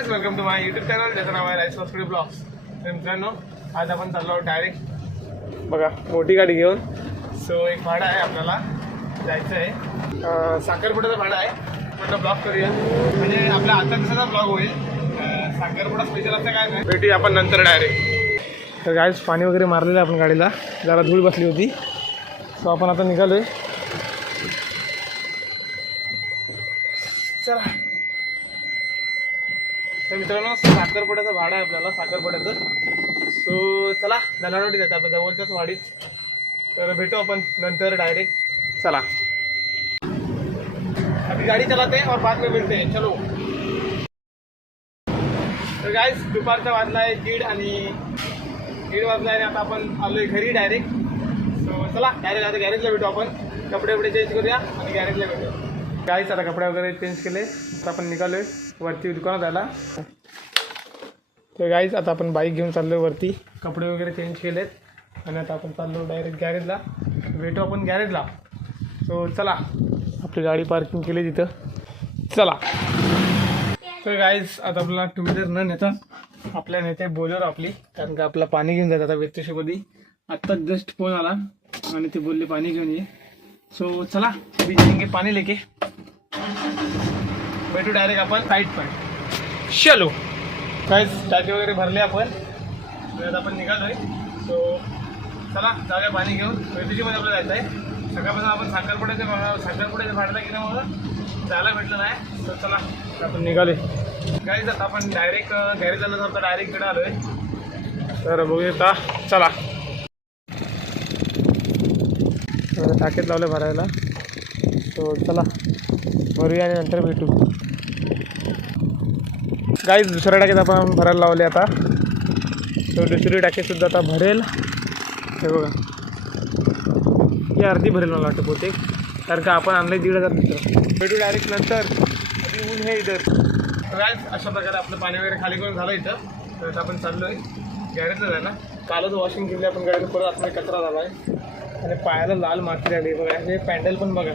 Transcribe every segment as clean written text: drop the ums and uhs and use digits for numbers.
Guys welcome to my YouTube channel ज्याचं नाव आहे राईस फॉस्फेट ब्लॉग्स. तर मित्रांनो आज आपण चाललो डायरेक्ट बघा मोठी गाडी घेऊन. सो एक भाडं आहे आपल्याला जायचं आहे साखरपुड्याचं भाडं आहे. म्हटलं ब्लॉग करूया म्हणजे आपला आता दिवसाचा ब्लॉग होईल. साखरपुडा स्पेशल असं काय नाही, भेटूया आपण नंतर डायरेक्ट. तर गाईस पाणी वगैरे मारलेलं आहे आपण गाडीला, जरा धूळ बसली होती. सो आपण आता निघालोय. चला तर मित्रांनो साखरपुड्याचं भाडं आहे आपल्याला साखरपुड्याचं. सो चला दलानवाडीत जायचं आपल्या जवळच्याच वाडीत. तर भेटू आपण नंतर डायरेक्ट. चला अभी गाडी चलाते हैं और बाद में मिलते हैं. चलो. तर गाईस दुपारचा वाजला आहे 1:30 आणि 1:30 वाजला आहे. आता आपण आलोय घरी डायरेक्ट. सो चला डायरेक्ट आता गॅरेजला भेटू आपण. कपडे चेंज करूया आणि गॅरेजला भेटू. गाईस आता कपडे वगैरे चेंज केले. आता आपण निघालोय वरती दुकानात जायला. तर गाईज आता आपण बाईक घेऊन चाललो आहे वरती. कपडे वगैरे चेंज केलेत आणि आता आपण चाललो डायरेक्ट गॅरेजला. भेटू आपण गॅरेजला. सो चला आपली गाडी पार्किंग केली तिथं. चला. तर गाईज आता आपला टू व्हीलर न नेता आपल्या नेते बोलेरो आपली, कारण का आपला पाणी घेऊन जायचं आता व्यक्तिशोबती. आत्ताच जस्ट फोन आला आणि ते बोलले पाणी घेऊन ये. सो चला अभी जाएंगे पानी लेके. भेटू डायरेक्ट आपण साईड पण. चलो गाईस टाकी वगैरे भरले आपण. तर आपण निघालोय. सो चला जाऊया पाणी घेऊन. वेतुशीमध्ये आपल्याला जायचं आहे. सकाळपासून आपण साखरपुड्याच्या भाडला गेल्यामुळं जायला भेटलं नाही. तर चला आपण निघालोय. गाईस आता आपण डायरेक्ट गॅरेजला न जाता डायरेक्ट इकडे आलोय. तर बघूया आता. चला टाकीत लावलं भरायला. सो चला भरूया आणि नंतर भेटू. गाईज दुसऱ्या टाकीत आपण भरायला लावले आता. तो दुसरी टाकीसुद्धा आता भरेल. हे बघा ही अर्धी भरेल मला वाटतं बहुतेक, कारण का आपण आणलं 1,500 लिटर. भेटू डायरेक्ट नंतर. अभी ऊन हे इथं. गाईज अशा प्रकारे आपलं पाणी वगैरे खाली करून झालं इथं. तर आता आपण चाललो आहे गॅरेजला जायला. कालच वॉशिंग केली आपण गाडीचं, परत आतमध्ये कचरा झाला आहे आणि पायाला लाल माती आली बघा. हे पॅन्डल पण बघा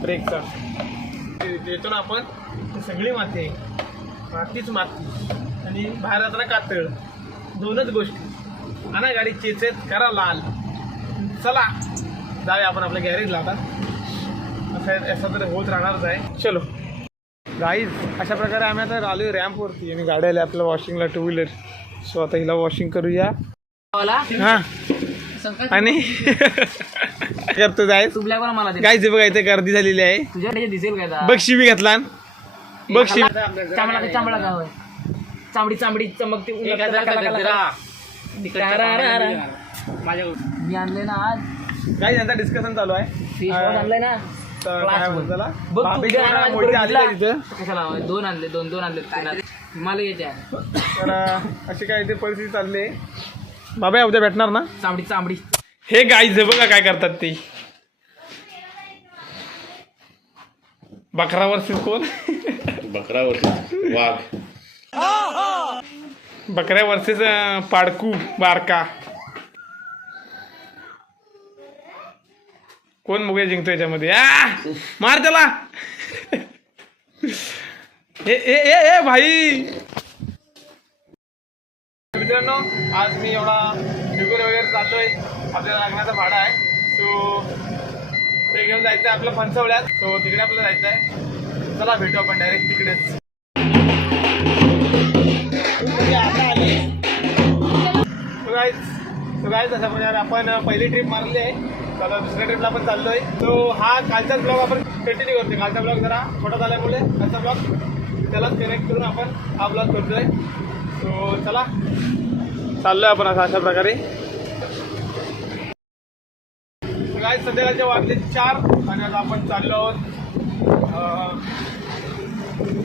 ब्रेकचा येतो ना आपण, ती सगळी माती आहे. मातीच माती आणि बाहेर जाताना कातळ. दोनच गोष्टी. आणा गाडी चेचेत करा लाल. चला जाऊया आपण आपल्या गॅरेजला आता. असं तर होत राहणारच आहे. चलो गाईज अशा प्रकारे आम्ही आता आलो रॅम्पवरती आणि गाडी आली आपल्या वॉशिंगला टू व्हीलर. सो आता हिला वॉशिंग करूया. हां आणि करतो जाय काय जे बघा इथे गर्दी झालेली आहे. बघ शिवी घातला. बघ शिवी चांबडी चमकते. मी आणले ना आज. काय यांचा डिस्कशन चालू आहे. आणलंय ना दोन आणले मला यायच्या. तर अशी काय ते परिस्थिती चालली आहे. बाबा उद्या भेटणार ना चांबडी. हे गाईज बघा काय करतात ते. बकरावरती कोण बकरावरती वाघ. बकऱ्यावरतीच पाडकू बारका. कोण मुगे जिंकतो याच्यामध्ये. मार त्याला. ए भाई. मित्रांनो आज मी एवढा निघून वगैरे चाललोय. आपल्याला लागण्याचा भाडा आहे. सो ते घेऊन जायचं आहे आपलं फणसवळ्यात. सो तिकडे आपल्याला जायचं आहे. चला भेटू आपण डायरेक्ट तिकडेच. गाईज अशा प्रकारे आपण पहिली ट्रिप मारली आहे. चला दुसऱ्या ट्रिपला आपण चाललोय. तो हा कालचाच ब्लॉग आपण कंटिन्यू करतोय. कालचा ब्लॉग जरा छोटा झाल्यामुळे आजचा ब्लॉग त्यालाच कनेक्ट करून आपण हा ब्लॉग करतोय. सो चला चाललोय आपण अशा प्रकारे. गाईज संध्याकाळच्या वाजले 4 आणि आता आपण चाललो आहोत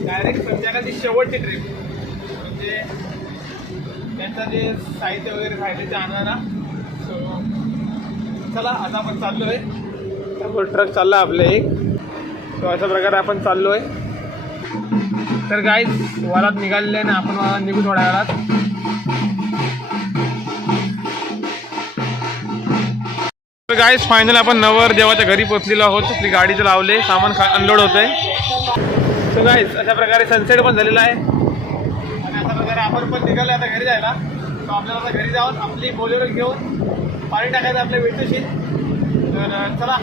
डायरेक्ट संध्याकाळची शेवटची ट्रिप. म्हणजे त्यांचं जे साहित्य वगैरे खायचं ते आणणारा. सो चला आता आपण चाललो आहे. त्यामुळे ट्रक चालला आपलं एक. सो अशा प्रकारे आपण चाललो आहे. तर गाईज वालात निघालेले आहे ना आपण निघू थोड्या वेळात. तर गाईज फायनल आपण नवर देवाच्या घरी पोचलेलो आहोत. आपली गाडीचं लावले सामान अनलोड होत आहे. सो गाईज अशा प्रकारे सनसेट पण झालेला आहे. अशा प्रकारे आपण पण निघाले आता घरी जायला. तर आपल्याला आता घरी जाऊन आपली बोलेरो घेऊन पाणी टाकायचं आपल्या वेटूशी. तर चला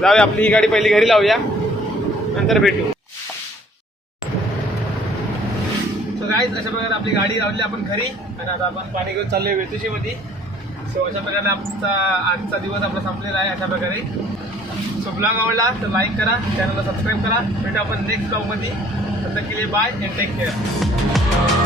जाऊया, आपली ही गाडी पहिली घरी लावूया, नंतर भेटू. सो गाईज अशा प्रकारे आपली गाडी लावली आपण घरी आणि आता आपण पाणी घेऊन चाललोय वेतुशीमध्ये. सो अशा प्रकारे आजचा दिवस आपला संपलेला आहे अशा प्रकारे. सो ब्लॉग आवडला तर लाईक करा, चॅनलला सबस्क्राईब करा. भेटू आपण नेक्स्ट ब्लॉगमध्ये. तसं केली बाय अँड टेक केअर.